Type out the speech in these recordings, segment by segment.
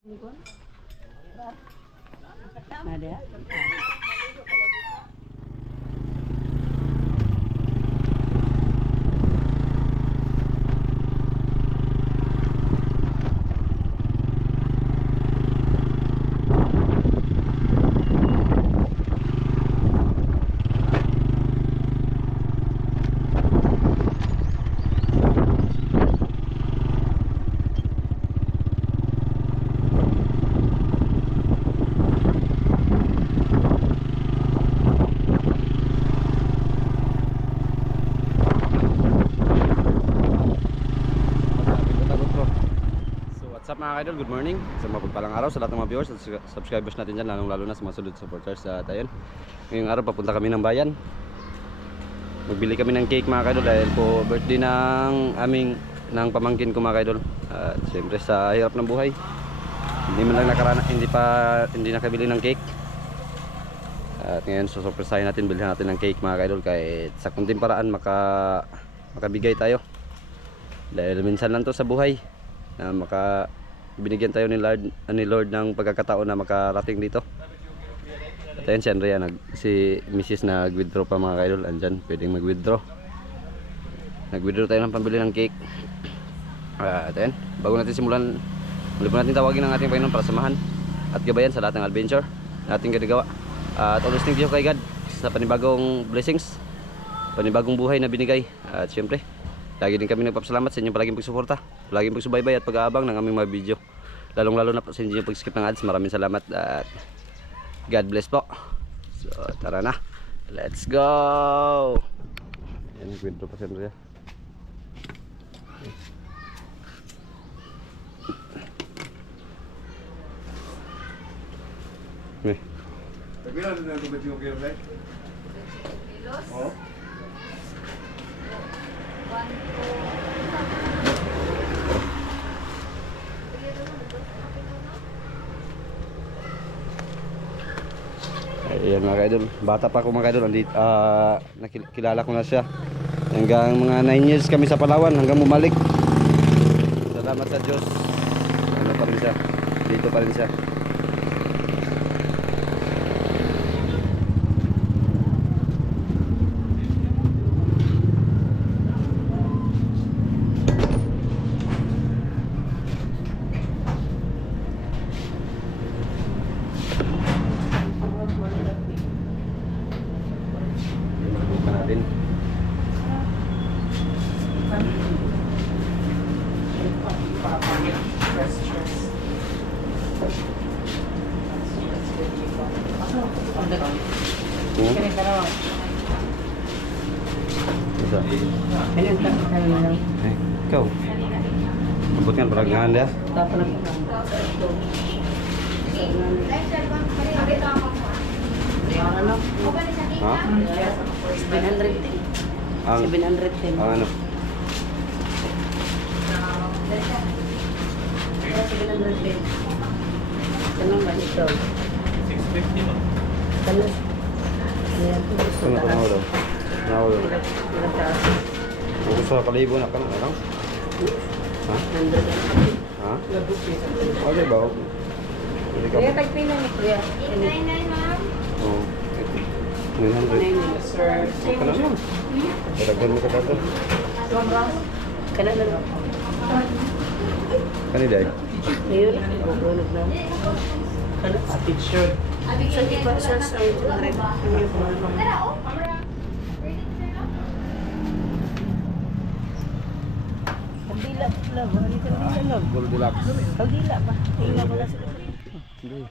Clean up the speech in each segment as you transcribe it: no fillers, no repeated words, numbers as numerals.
Ada. Mga idol, good morning. Sa mapagpalang araw sa lahat ng mga viewers at subscribers natin dyan, lalong-lalo na sa mga solid supporters. At ayun, ngayong araw papunta kami ng bayan. Magbili kami ng cake mga idol dahil po birthday ng pamangkin ko mga idol. At siyempre sa hirap ng buhay, hindi man lang hindi nakabili ng cake. At ngayon susurpresahin natin, bilhin natin ng cake mga idol kahit sa kunting paraan makabigay tayo. Dahil minsan lang to sa buhay na binigyan tayo ni Lord ng pagkakataon na makarating dito. At ayun si Andrea, si Mrs. nag-withdraw pa mga kaidol. Andyan, pwedeng mag-withdraw. Nag-withdraw tayo ng pambili ng cake. At ayun, bago natin simulan, muli po natin tawagin ang ating Panginoon para samahan at gabayan sa lahat ng adventure na ating ginagawa. At always thank you kay God sa panibagong blessings, panibagong buhay na binigay. At syempre, lagi din kami nagpapasalamat sa inyong palaging pagsuporta, palaging pagsubaybay at pag-aabang ng aming mga video. Lalong-lalo na sa inyong pag-skip ng ads. Maraming salamat at God bless po. So tara na, let's go. Yan, kwento pa siya. Kailan na nagubad yung kilos? Oo. Ayan mga kaidol, bata pa ako mga kaidol, nakilala ko na siya. Hanggang mga 9 years kami sa Palawan, hanggang bumalik. Salamat sa Diyos. Ano pa rin siya, dito pa rin siya. Ikaw abot nga parang nga dia ha? 710. Ano? 710. Tanong ba ito? 650 ba? Tanong. Ano ito na ulo? Na ulo? Kung gusto ka kalibo na ka na, ano? Ha? Ha? Okay ba? Hindi ka Kuya, ba? tagpila ni Kuya. 899 ma'am. Oo. 900. Sir. Okay na lang. Padagdan mo ka dito. Kana na lang. Kanina eh. Ayun. Bubulog na. Kana? Attitude. Sa iba, sir, sa 800. Tara, oh. Ready to turn off? Kaldila pala ba? Kaldila lang. Goldilocks. Kaldila ba? Tingnan mo na sila. Hindi.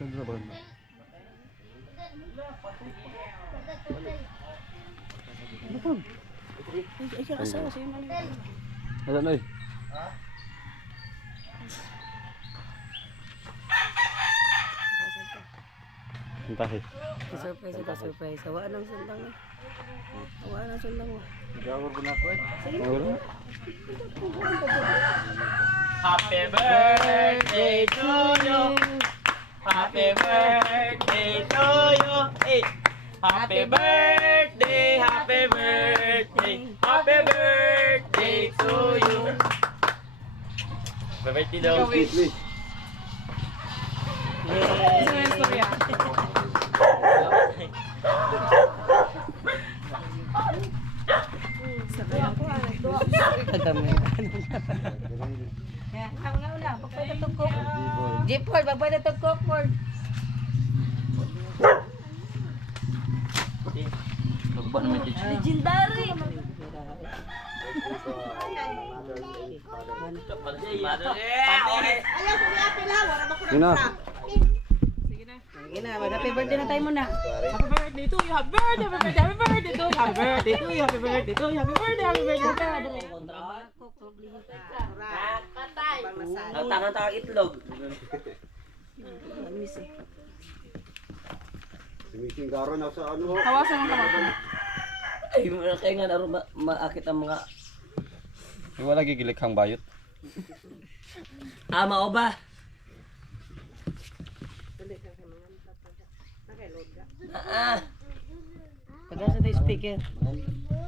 Ganda ba? Ay, siya asawa siya man. Asan ay? Entah. Surprise ito, surprise. Hawa nang sundang eh. Hawa nang sundang mo. Gawar ko na ako eh. Ano? Happy birthday to you. Happy birthday to you. Hey. Happy birthday, happy birthday, happy birthday to you. Happy birthday daw. Jipord, magpwede ito cookboard. Legendary. Yun na. Sige na, happy birthday na tayo muna. Happy birthday to you, happy birthday, happy birthday, happy birthday to you, happy birthday to you, happy birthday to you, happy birthday, happy birthday. Ang tanga-tanga itlog. Sumiting karo na sa ano. Tawasan mo naman. Ay, kaya nga naroon maakit ang mga Wala gigilikhang bayot. ama o ba? Pagkasa tayo speaker.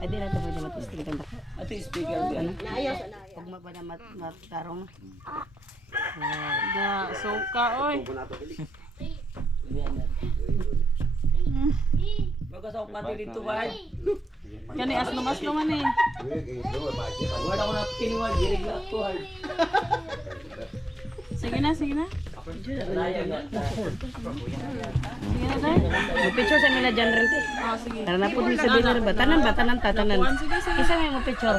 Ay, di na ito pwede matistig ang dako. Ito yung speaker. Huwag mo ba na matarong? Da, suka oy. Pagkasa ko pati dito ba? Kani aslo man eh. Wala ko na pinuwag, dirig na ito. Sige na, sige na. Sige na dai. Picture sa nila dyan rin. Oh, sige. Tara na po din sa dinner ba? Tanan ba? Tanan ta, tanan. Sige, sige. Isa may mo picture.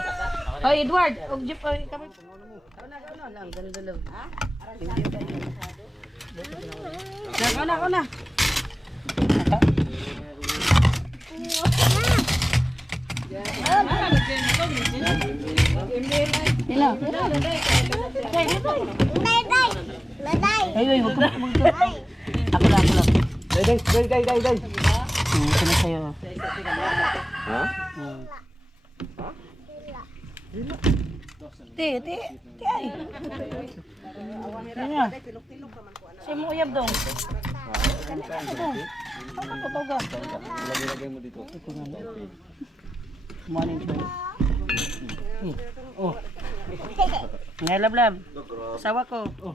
Oh, Edward. Og jeep ay kami. Ako na, ganda lang. Ha? Ako na. Hello. Ay, wag ko. Ako lang. Day. Ito na sa'yo. Ha? Ti, ay. Ano? Siya mo uyab dong. Ako toga. Lagay mo dito. Morning po. Oh. Ngay lablab. Asawa ko. Oh.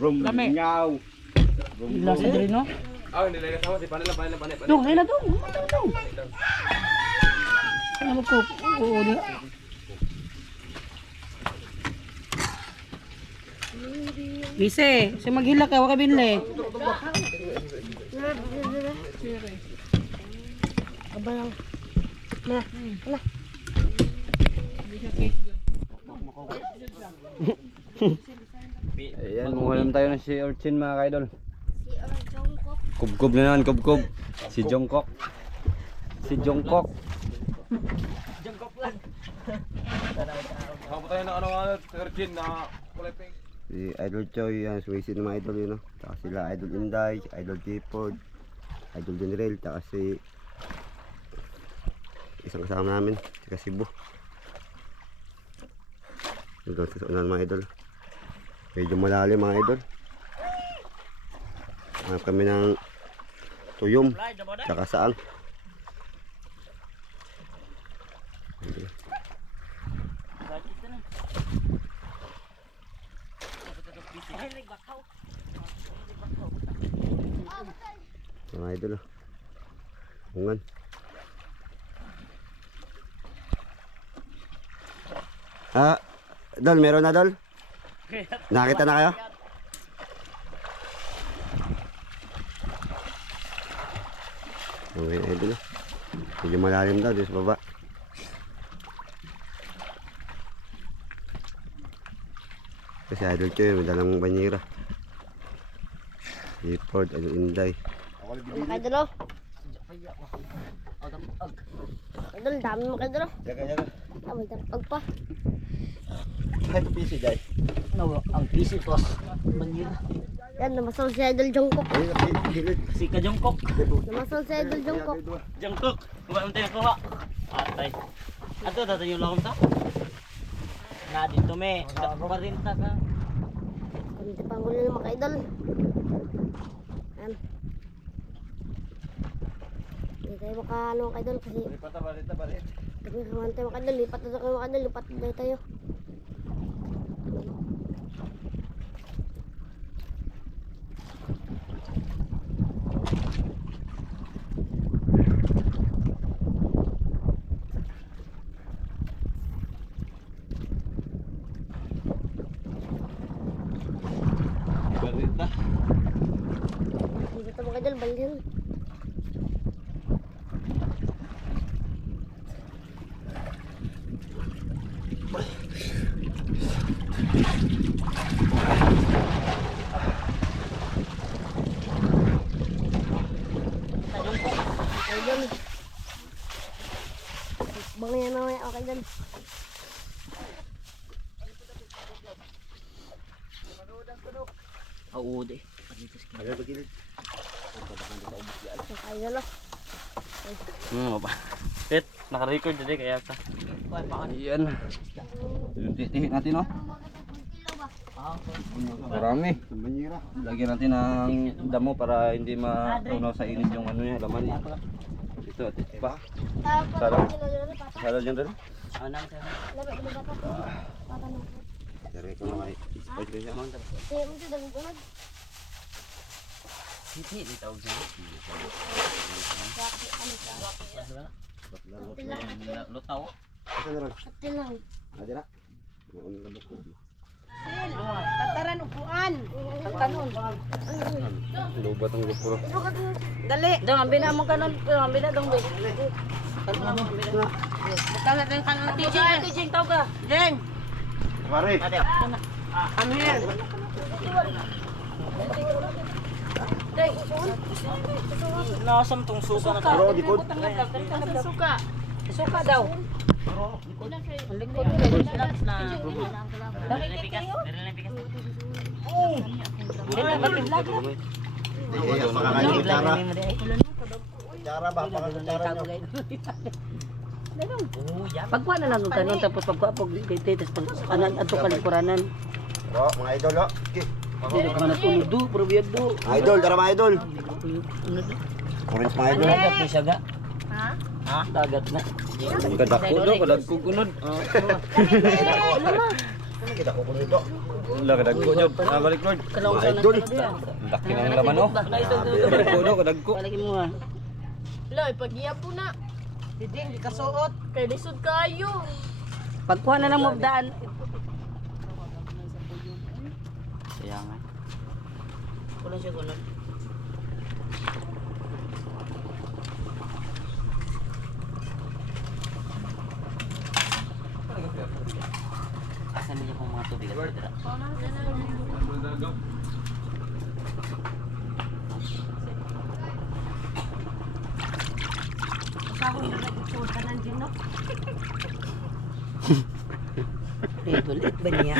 Rum. Nyaw. Bila sa diri no? Hindi lang kasama si panela. Dong, ay na dong. Dong. Ano ko? Oo, di. Bise, si maghila ka, waka binle. Abang. Na. Ayan, munghalam tayo ng si Orchin mga kaidol. Kubkob na naman, kubkob. Si Jungkook. Ako tayo ng ano Virgin na kulay pink. Si Idol Choy, yan, sumisin ng mga idol yun, no? Taka sila Idol Inday, Idol Jipord, Idol General, taka si isang kasama namin, si Kasibo. Ito sa unan mga idol. Medyo malalim mga idol. Hanap kami ng tuyom, tsaka saang. Mga idol, hungan. Dol, meron na Dol? Nakita na kayo? Okay, idol. Medyo malalim daw dito sa baba. Kasi idol ko yun, may dalang banyera. Seaford, idol Inday. Mga idol oh. Idol, dami mga idol oh. Jaga. May tapag pa. Kahit pisi dahil. No, ang PC tos. Banyo. Yan, namasal si Idol Jungkook. Ay, napilid. Si Ka Jungkook. Namasal si Idol Jungkook. Jungkook. Kuha mo tayo kuha. Atay. Ato dito yung lahom ta. Na dito me. Parinta ka. Kunti pang huli ng mga idol. Yan. Hindi tayo maka ano mga idol kasi Balit. kami kaman tayo mga idol. Lipat na tayo mga idol. Lipat na tayo. Barita. Lipat na mga idol. Balyan. Idol. Bangin yan mamaya okay dyan. Oo, di. Okay idol oh. Apa? Set, naka-record din kaya ta. Ayan. Yung titihin natin, no? Marami. Lagyan natin ng damo para hindi matunaw sa init yung ano niya, laman niya. Ito, pa. Salad yan rin. Ano sa? Dari ko na i-spoil ko siya. Hindi tawag siya. Lutaw. Ito na rin. Ate lang. Adi na. Maunang labok ko. Tataran upuan. Ang kanon. Lubat ang grupo. Dali. Dong, ambil na mo kanon. Ambil na dong. Bukan natin kanon. Tijing, tawag ka. Jeng. Mari. I'm here. Nasam tong suka na Bro, di ko. Suka. Suka daw. Ang likod relax na. Cara ba? Pakakutara nyo. Pagkuha na lang ng kanon tapos pagkuha pag titis pag anan ato kalikuranan. Bro, mga idol, oh. Okay. Dili ka na tulog do, pero biyag do. Idol, tara mga idol. Ano do? Orange mga idol. Dagat ni siya ga. Ha? Ha? Dagat na. Kadako do, kadagko kunod. Kita ko kunod do. Wala kadagko job. Balik Lord. Mga idol. Laki ng laman, oh. Kadagko do, kadagko. Balikin mo ha. Loy, pag-iya po na. Diding, di kasuot. Kay lisod kayo. Pagkuha na lang mo daan. Sayang nga. Kulang siya kulang. Asan niya pong mga tubig at pwede Ulit ba niya?